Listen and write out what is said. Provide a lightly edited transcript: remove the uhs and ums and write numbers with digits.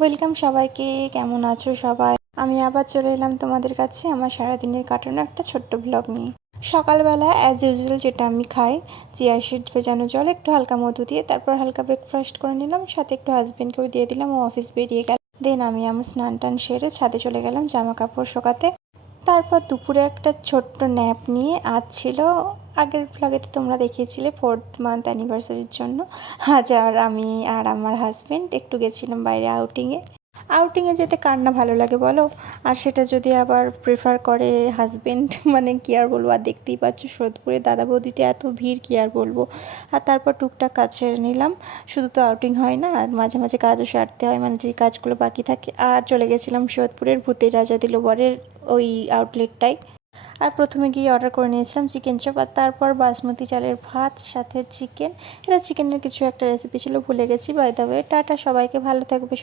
Welcome সবাইকে। কেমন আছো সবাই? আমি আবার চলে এলাম তোমাদের কাছে আমার সারাদিনের কাটানো একটা ছোট্ট ব্লগ নিয়ে। সকালবেলা অ্যাজ ইউজুয়াল যেটা আমি খাই, চিয়া সিড ভেজানো জল একটু হালকা মধু দিয়ে, তারপর হালকা ব্রেকফাস্ট করে নিলাম, সাথে একটু হাজবেন্ডকেও দিয়ে দিলাম, ও অফিস বেরিয়ে গেল। দেন আমি আমার স্নান টান সেরে ছাদে চলে গেলাম জামা কাপড় শোকাতে। তারপর দুপুরে একটা ছোট্ট ন্যাপ নিয়ে আজ ছিল, আগের ভ্লগেতে তোমরা দেখিয়েছিলে 4th মান্থ অ্যানিভার্সারির জন্য আজ আর আমি আর আমার হাজব্যান্ড একটু গেছিলাম বাইরে আউটিংয়ে যেতে কার না ভালো লাগে বলো। আর সেটা যদি আবার প্রেফার করে হাজবেন্ড মানে কি আর বলবো। আর দেখতেই পাচ্ছ সোদপুরে দাদা বৌদিতে এত ভিড়, কি আর বলবো। আর তারপর টুকটাক কাজ সেরে নিলাম। শুধু তো আউটিং হয় না, আর মাঝে মাঝে কাজও সারতে হয়, মানে যে কাজগুলো বাকি থাকে। আর চলে গেছিলাম সোদপুরের ভূতের রাজা দিলবরের ওই আউটলেটটাই। আর প্রথমে গিয়ে অর্ডার করে নিয়েছিলাম চিকেন চপ, আর তারপর বাসমতি চালের ভাত সাথে চিকেন। এটা চিকেনের কিছু একটা রেসিপি ছিল, ভুলে গেছি। বাই দ্য ওয়ে, টাটা, সবাইকে ভালো থাকবে।